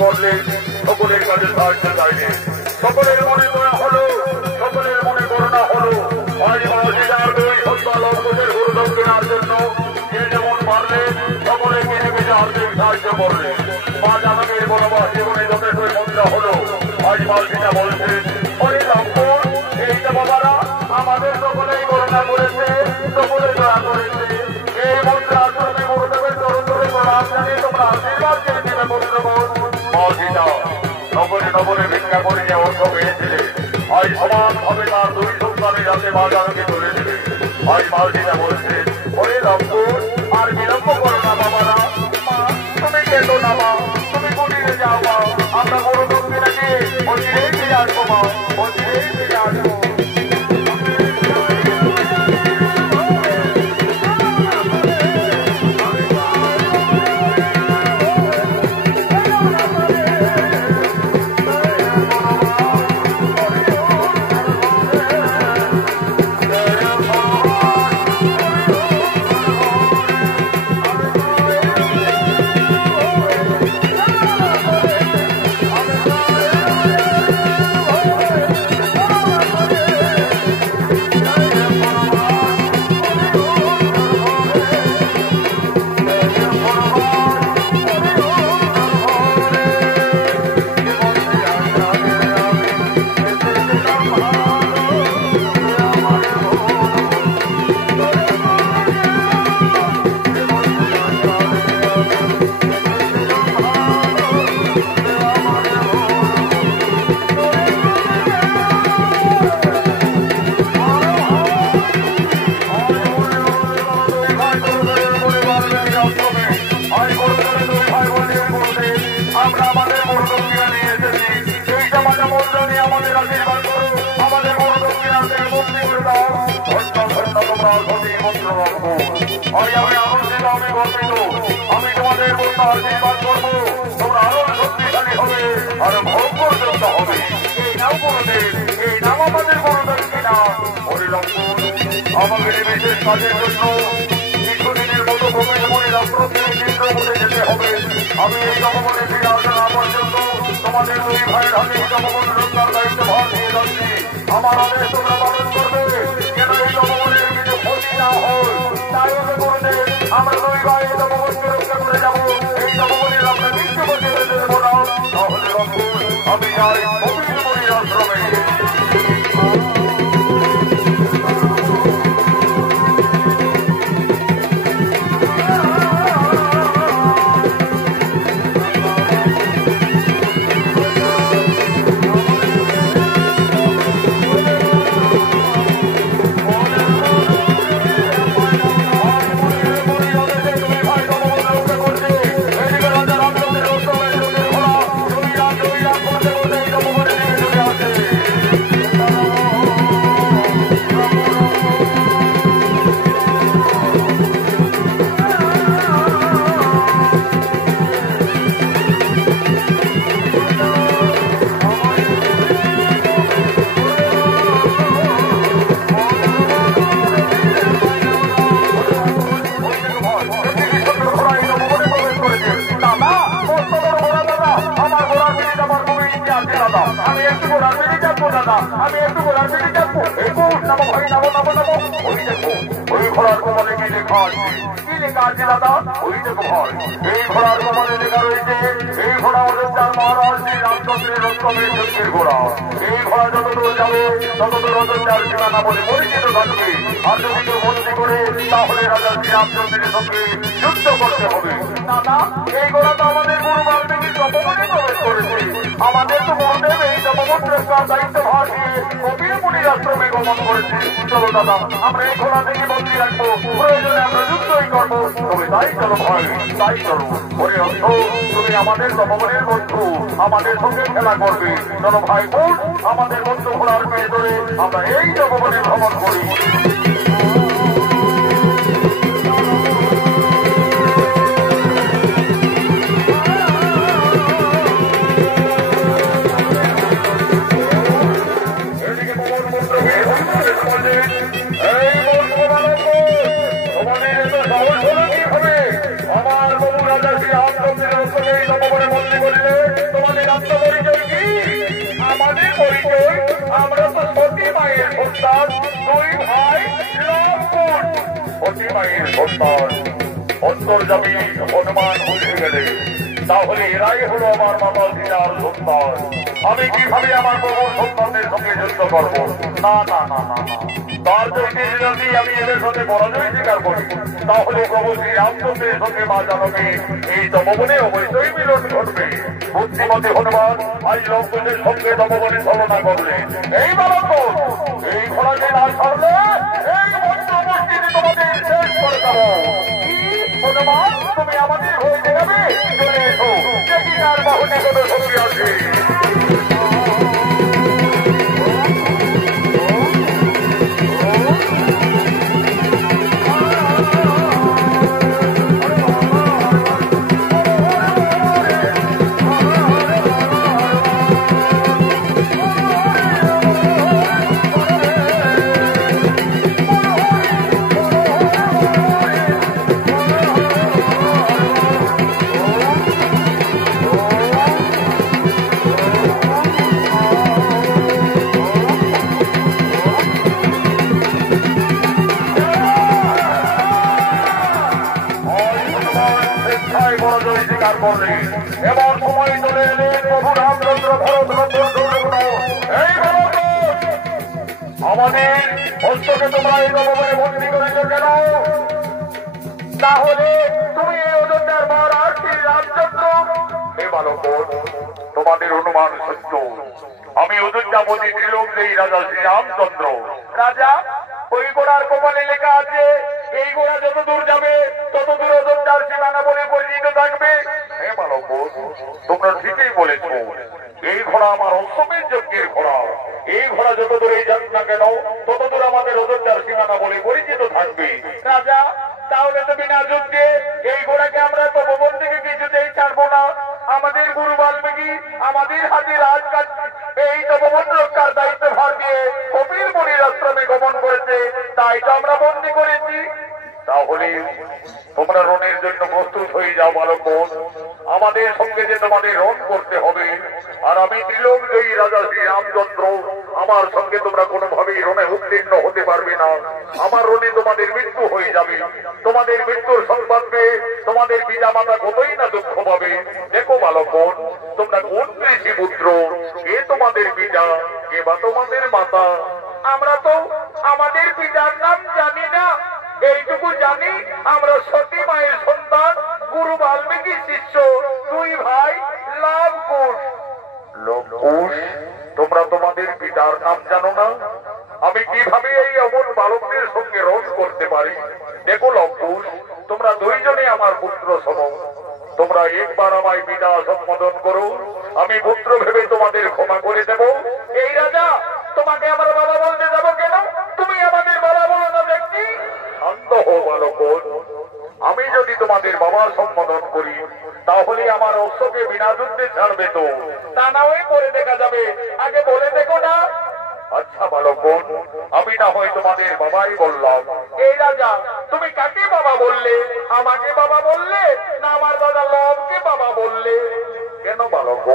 করলে সকলের কাছে সাহায্য চাইলে সকলের মনে মনে হলো করলে মা জানকীর বনবাস জীবনে যথেষ্ট মুদ্রা হলো। আজ মালকিনা বলছে ওরে লম্বর এই যে বাবারা আমাদের সকলেই করুণা করেছে, সকলে দয়া করেছে। এই মুদ্রা আশ্রমে গুরুদেবের চরণ ধরে প্রণাম জানিয়ে তোমরা আশীর্বাদ চেয়ে নেবে পুত্রগণ। মালকিনা নগরে নগরে ভিক্ষা করে যে অর্থ পেয়েছিলে আজ সমানভাবে তার দুই সন্তানের হাতে মা জানকী তুলে দেবে। আজ মালকিনা বলছে ওরে লম্বর আর বিলম্ব করো না বাবারা। মা তুমি কেঁদো না মা, তুমি কুটিরে যাও মা, আমরা বড় দক্ষিণাকে অচিরেই ফিরে আসবো মা, অচিরেই ফিরে আসবো। আমি তোমাদের বলতে আশীর্বাদ করবো, তোমরা আরো শক্তিশালী হবে আর ভয়ঙ্কর যোদ্ধা হবে। এই নাম গুরুদেব, এই নাম আমাদের গুরুদেব কিনা। হরিলম্বর আমাকে বিশেষ কাজের জন্য কিছুদিনের মতো গোবিন্দপুরী রাষ্ট্র থেকে চিত্রকূটে যেতে হবে। আমি এই জগবনে ফিরে আসা না পর্যন্ত তোমাদের দুই ভাইয়ের হাতে এই জগবন রক্ষার দায়িত্ব ভার দিয়ে যাচ্ছি। আমার আদেশ তোমরা পালন করবে যেন এই জগবনের কিছু ক্ষতি না হয়। তাই হলে গুরুদেব আমরা দুই ভাই এই জগবনকে রক্ষা করে যাবো। এই জগবনের আমরা মৃত্যু করতে দেবো না। তাহলে আমি যাই গোবিন্দপুরীর আশ্রমে। আমি একটু ঘোড়ার পিঠে যাবো। নামো ভাই নামো নামো নামো। ওই দেখো ওই ঘোড়ার কপালে কি লেখা আছে? কি লেখা আছে দাদা? ওই দেখো ভাই এই ঘোড়ার কপালে লেখা রয়েছে এই ঘোড়া অযোধ্যার মহারাজ শ্রী রামচন্দ্রের রত্নের যুদ্ধের ঘোড়া। এই ঘোড়া যতদূর যাবে ততদূর অযোধ্যার সীমানা বলে পরিচিত থাকবে। আর যদি কেউ বন্দি করে তাহলে রাজা শ্রী রামচন্দ্রের সঙ্গে যুদ্ধ করতে হবে। দাদা এই ঘোড়া তো আমাদের গুরু বাল্মীকির তপবনে প্রবেশ করেছে। আমাদের তো গুরুদেব এই তপবন রক্ষার দায়িত্ব ভার দিয়ে গোবিন্দপুরীর আশ্রমে গমন করেছে। চলো দাদা আমরা এই ঘোড়া থেকে বন্দি রাখবো, প্রয়োজনে আমরা যুদ্ধই করবো। তবে তাই চলো ভয় তাই চলো। ওরে অর্থ তুমি আমাদের তপবনের বন্ধু, আমাদের সঙ্গে খেলা করবে। চলো ভাই বোন আমাদের বন্ধু ঘোড়ার পেয়ে ধরে আমরা এই তপবনে ভ্রমণ করি। আমাদের পরিচয় আমরা তো সতী মায়ের সন্তান, দুই ভাই লম্বর। সতী মায়ের সন্তান অন্তর্যামী হনুমান বুঝে গেলে তাহলে এরাই হলো আমার মাতাল পিতার সন্তান। আমি কিভাবে আমার প্রভুর সন্তানদের সঙ্গে যুদ্ধ করবো? না না না না না, তার যদি আমি এদের সাথে পরাজয় স্বীকার করি, তাহলে প্রভু শ্রী রামচন্দ্রের সঙ্গে মা জানকী এই তপবনে অবশ্যই মিলন ঘটবে। বুদ্ধিমতী হনুমান আজ লঙ্কের সঙ্গে তপবনে ছলনা করলে, এই বালক এই ঘোড়াকে না ছাড়লে এই মন্ত্রমূর্তিতে তোমাদের শেষ করে দেবো। হনুমান, তুমি আমাদের হয়ে দেখাবে? চলে এসো, দেখি তার বাহুতে কোনো শক্তি আছে। এমন সময় চলে এলেন প্রভু রামচন্দ্র ভরত আমাদের হস্তকে তোমরা এই নবমনে বন্দী করেছ কেন? তাহলে তুমি এই অযোধ্যার মহারাজ শ্রী রামচন্দ্র। হে বালক, তোমাদের অনুমান সত্য। আমি অযোধ্যাপতি ত্রিলোকজয়ী রাজা শ্রী রামচন্দ্র। রাজা, ওই ঘোড়ার কপালে লেখা আছে এই ঘোড়া যত দূর যাবে তত দূর অযোধ্যার সীমানা বলে পরিচিত থাকবে। হে বালক, তোমরা ঠিকই বলেছ। এই ঘোড়া আমার অশ্বমেধ যজ্ঞের ঘোড়া। এই ঘোড়া যত দূরেই যাক না কেন তত দূর আমাদের অযোধ্যার সীমানা বলে পরিচিত থাকবে। রাজা, তাহলে তো বিনা যুদ্ধে এই ঘোড়াকে আমরা তপবন থেকে কিছুতেই ছাড়বো না। আমাদের গুরু বাল্মীকি আমাদের হাতে রাজকাজ এই তপবন রক্ষার দায়িত্ব ভার দিয়ে কপিল মুনির আশ্রমে গমন করেছে, তাই তো আমরা বন্দী করেছি। তাহলে তোমরা রণের জন্য প্রস্তুত হয়ে যাও বালক। আমাদের সঙ্গে যে তোমাদের রণ করতে হবে। আর আমি ত্রিলোকজয়ী রাজা শ্রী রামচন্দ্র, আমার সঙ্গে তোমরা কোনোভাবেই রণে উত্তীর্ণ হতে পারবে না। আমার রণে তোমাদের মৃত্যু হয়ে যাবে। তোমাদের মৃত্যুর সংবাদ পেয়ে তোমাদের পিতা মাতা কতই না দুঃখ পাবে। দেখো বালক, তোমরা কোন ঋষি পুত্র? কে তোমাদের পিতা, কে বা তোমাদের মাতা? আমরা তো আমাদের পিতার নাম জানি না। এইটুকু জানি আমরা সতী মায়ের সন্তান, গুরু বাল্মীকি শিষ্য, দুই ভাই লবকুশ। লবকুশ? তোমরা তোমাদের পিতার নাম জানো না? আমি কিভাবে এই অমন বালকদের সঙ্গে রণ করতে পারি? দেখো লবকুশ, তোমরা দুইজনে আমার পুত্র সম। তোমরা একবার আমায় পিতা সম্বোধন করো, আমি পুত্র ভেবে তোমাদের ক্ষমা করে দেব। এই রাজা, তোমাকে আমার বাবা বলতে যাবো কেন? তুমি আমাদের বাবা বলো না ব্যক্তি। শান্ত হো বালক, আমি যদি তোমাদের বাবার সম্বোধন করি তাহলে আমার অশ্বকে বিনা যুদ্ধে ছাড়বে তো? তা না হয় পরে দেখা যাবে, আগে বলে দেখো না। আচ্ছা বালক, আমি না হয় তোমাদের বাবাই বললাম। এই রাজা, তুমি কাকে বাবা বললে? আমাকে বাবা বললে না আমার দাদা লবকে বাবা বললে? কেন বালক,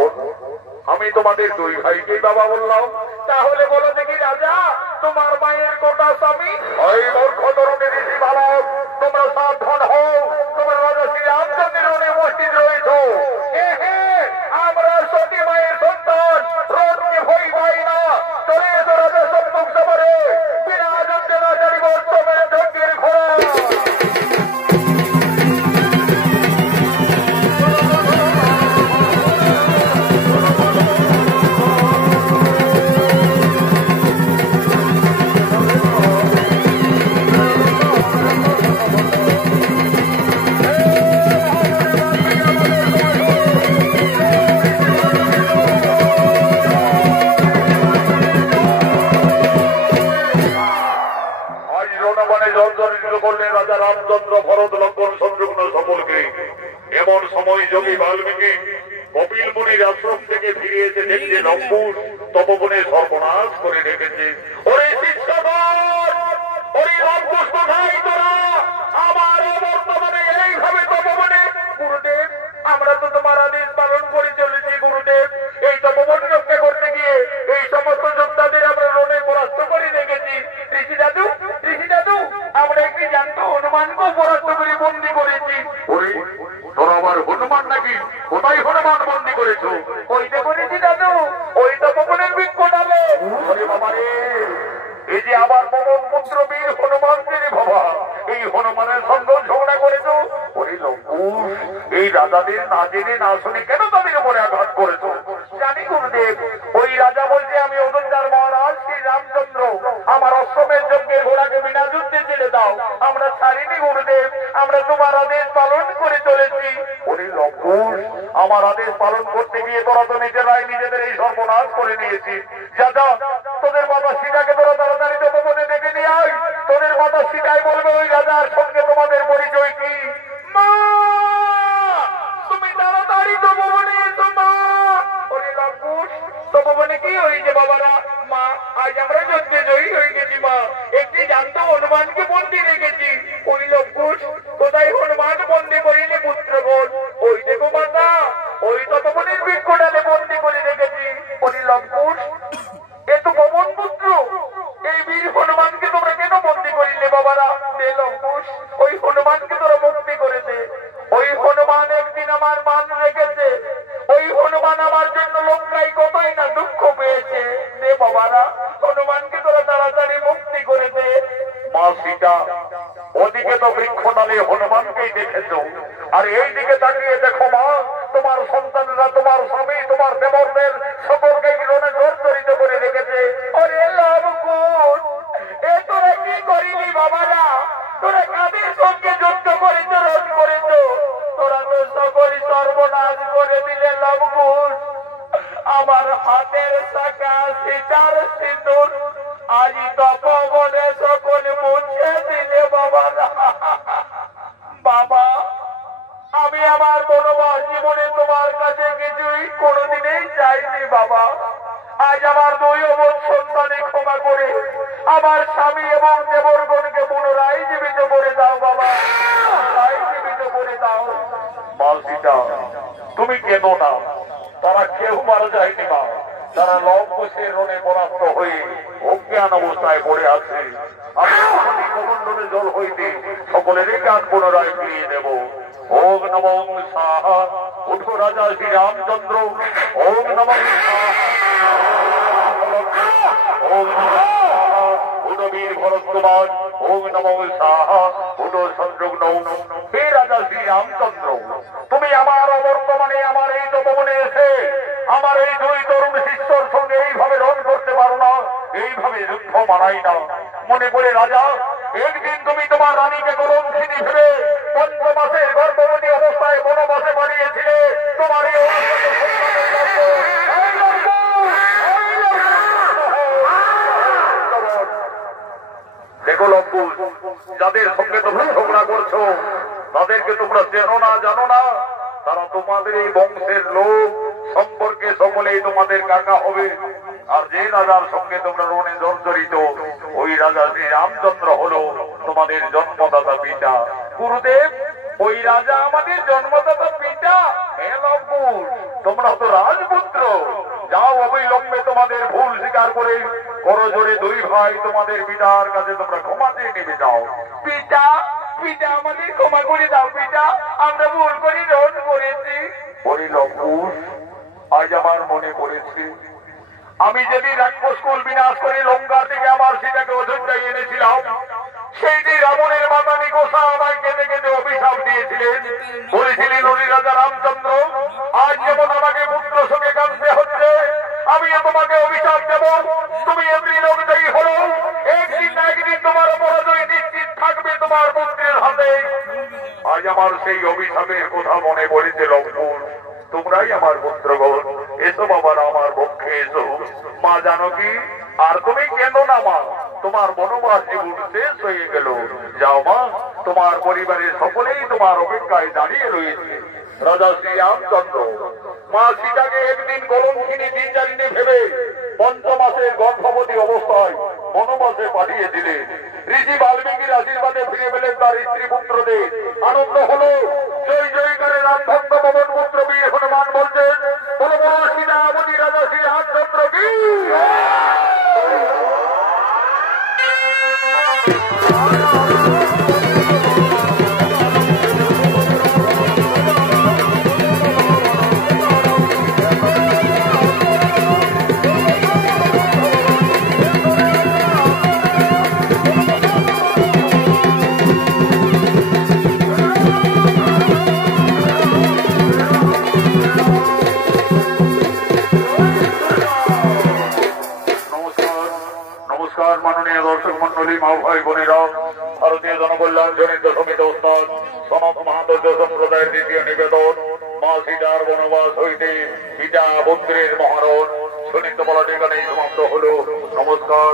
আমি তোমাদের দুই ভাইকেই বাবা বললাম। তাহলে বলো দেখি রাজা, তোমার মায়ের গোটা স্বামী? ওই মূর্খ তরুণী ঋষি বালক, তোমরা সাবধান হও। তোমরা রাজা শ্রী রামচন্দ্রের রণে উপস্থিত রয়েছ। আমরা সতী মায়ের সন্তান, রণকে ভয় পাই না। চলে এসো রাজা সম্মুখ সমরে, বিনা যুদ্ধে না জানিব উৎসবের যজ্ঞের ঘোড়া। রাজা রামচন্দ্র ভরত লঙ্ঘন শত্রুঘ্ন সকলকে। এমন সময় যোগী বাল্মীকি কপিল মুনির আশ্রম থেকে ফিরে এসে দেখছে লঙ্কুশ তপবনে সর্বনাশ করে রেখেছে। ওরে শিষ্যগণ, ওরে লঙ্কুশ কোথায় তোরা? আমার বর্তমানে এইভাবে তপবনে। গুরুদেব, আমরা তো তোমার আদেশ পালন করে চলেছি গুরুদেব। এই তপবন রক্ষা করতে গিয়ে এই সমস্ত যোদ্ধাদের আমরা রণে পরাস্ত করে রেখেছি। ঋষি দাদু, ঋষি দাদু, আমরা একটি জ্যান্ত হনুমানকে পরাস্ত করে বন্দী করেছি। তোর আবার হনুমান নাকি? কোথায় আমার পবন পুত্র বীর হনুমান রে বাবা, এই হনুমানের সঙ্গে ঝগড়া করেছো? ওরে লঙ্কুশ, এই রাজাদের না জেনে না শুনে কেন তাদের উপরে আঘাত করেছো? জানি গুরুদেব, ওই রাজা বলছে আমি অযোধ্যার মহারাজ শ্রী রামচন্দ্র, আমার অশ্বমের যজ্ঞের ঘোড়াকে বিনা যুদ্ধে ছেড়ে দাও। আমরা ছাড়িনি গুরুদেব, আমরা তোমার আদেশ পালন করে চলেছি। ওরে লঙ্কুশ, আমার আদেশ পালন করতে গিয়ে তোরা তো নিজেরাই নিজেদের এই সর্বনাশ করে নিয়েছি। যা যা, তোদের মাতা সীতাকে তোরা তাড়াতাড়ি তপবনে ডেকে নিয়ে আয়। তোদের মাতা সীতাই বলবে ওই রাজার সঙ্গে তোমাদের পরিচয় কি। মা, তুমি তাড়াতাড়ি তপবনে এসো মা। ওরে লঙ্কুশ, তপবনে কি হয়েছে বাবারা? মা, আজ আমরা যজ্ঞে জয়ী হয়ে গেছি মা। একটি জান্ত হনুমানকে বন্দি রেখেছি। ওই লঙ্কুশ, কোথায় হনুমান বন্দি করিনি পুত্রগণ? ওই দেখো মাতা, ওই তপবনের বৃক্ষডালে বন্দি করে রেখেছি। ওই লঙ্কুশ, এ তো পবন পুত্র, এই বীর হনুমানকে তোমরা কেন বন্দি করিলে বাবারা? দে লঙ্কুশ, ওই হনুমানকে তোরা মুক্তি করে দে। ওই হনুমান একদিন আমার মান রেখেছে, ওই হনুমান আমার জন্য লঙ্কায় কতই না দুঃখ পেয়েছে। দে বাবারা, হনুমানকে তোরা তাড়াতাড়ি মুক্তি করে দে। মা সীতা, ওদিকে তো বৃক্ষডালে হনুমানকেই দেখেছ, আর এই দিকে তাকিয়ে দেখো মা, তোমার সন্তানরা, তোমার স্বামী, তোমার দেবরদের সকলকে রণে জর্জরিত করে রেখেছে। ওরে লবকুশ, এ তোরা কি করিলি বাবারা? তোরা কাদের সঙ্গে যুদ্ধ করেছ, রোধ করেছ? তোরা তো সকলই সর্বনাশ করে দিলে লবকুশ। আমার হাতের শাখা সীতার সিঁদুর আজ তপবনে সকল মুছে দিলে বাবারা। বাবা, আমি আমার বনবাস জীবনে তোমার কাছে কিছুই কোনোদিনই চাইনি বাবা। আজ আমার দুই অবধ সন্তানে ক্ষমা করে আমার স্বামী এবং দেবরগণকে পুনরায় জীবিত করে দাও বাবা, পুনরায় জীবিত করে দাও। মা সীতা, তুমি কেন না? তারা কেউ মারা যায়নি মা, তারা লবকুশের রণে পরাস্ত হয়ে অজ্ঞান অবস্থায় পড়ে আছে। আমি কমণ্ডলে জল হইতে সকলেরই জ্ঞান পুনরায় ফিরিয়ে দেব। ওম নমঃ সাহা, উঠো রাজা শ্রী রামচন্দ্র। ওম নমঃ সাহা, ওম নমঃ সাহা, উঠো বীর ভরদ্বাজ। ওম নমঃ সাহা, উঠো শত্রুঘ্ন। হে রাজা শ্রী রামচন্দ্র, তুমি আমার অবর্তমানে আমার এই তপবনে এসে আমার এই দুই তরুণ শিষ্যর সঙ্গে এইভাবে রণ করতে পারো না, এইভাবে যুদ্ধ মানাই না। মনে পড়ে রাজা, একদিন তুমি তোমার রানীকে কলঙ্কিনী ভেবে 5 মাসের গর্ভবতী অবস্থায় বনবাসে পাঠিয়েছিলে। তোমার এই দেখো লঙ্কুশ, যাদের সঙ্গে তোমরা ঝগড়া করছো তাদেরকে তোমরা চেনো না, জানো না? তারা তোমাদের এই বংশের লোক, সম্পর্কে সকলেই তোমাদের কাকা হবে। আর যে রাজার সঙ্গে তোমরা রণে জর্জরিত, ওই রাজা শ্রী রামচন্দ্র হলো তোমাদের জন্মদাতা পিতা। গুরুদেব, ওই রাজা আমাদের জন্মদাতা পিতা? হে লঙ্কুশ, তোমরা তো রাজপুত্র। যাও অবিলম্বে তোমাদের ভুল স্বীকার করে করজোড়ে দুই ভাই তোমাদের পিতার কাছে তোমরা ক্ষমা চেয়ে নেমে যাও। পিতা, পিতা আমাদের ক্ষমা করে দাও পিতা, আমরা ভুল করে রণ করেছি। ওই লঙ্কুশ, আজ আমার মনে পড়েছে, আমি যেদিন রাক্ষসকুল বিনাশ করে লঙ্কা থেকে আমার সীতাকে অযোধ্যায় এনেছিলাম, সেইটি রাবণের মাতা নিকোষা আমায় কেঁদে কেঁদে অভিশাপ দিয়েছিলেন। বলেছিলেন ওই রাজা রামচন্দ্র, আজ যেমন আমাকে পুত্র সঙ্গে কাঁদতে হচ্ছে, আমিও তোমাকে অভিশাপ দেব। তুমি এমনি অনুযায়ী হলো, একদিন না একদিন তোমার অপরাজয় নিশ্চিত থাকবে তোমার পুত্রের হাতে। আজ আমার সেই অভিশাপের কথা মনে পড়েছে লঙ্কুশ। তোমরাই আমার পুত্রগণ, এসো বাবারা আমার পক্ষে এসো। মা জানকী, আর তুমি কেন না মা, তোমার বনবাস জীবন শেষ হয়ে গেল। যাও মা, তোমার পরিবারের সকলেই তোমার অপেক্ষায় দাঁড়িয়ে রয়েছে। রাজা শ্রী রামচন্দ্র মা সীতাকে একদিন কলঙ্কিনী তিনজারিণী ভেবে 5 মাসের গর্ভবতী অবস্থায় বনবাসে পাঠিয়ে দিলেন। ঋষি বাল্মীকির আশীর্বাদে ফিরে পেলেন তার স্ত্রী পুত্রদের। আনন্দ হলো, জয় জয় করে রাম ভক্ত পবন পুত্র বীর হনুমান বলছেন, বলো বলো সীতাবতী রাজা শ্রী রামচন্দ্র কি। নমস্কার মাননীয় দর্শক মন্ডলী, মা ভাই বোনেরা, ভারতীয় জনকল্যাণ জনিত সমিত উস্তাদ সনত মহাদর্য সম্প্রদায়ের দ্বিতীয় নিবেদন মা সীতার বনবাস হইতে সীতা পুত্রের মহারণ সুনিত বলা ঠিকানায় সমাপ্ত হলো। নমস্কার।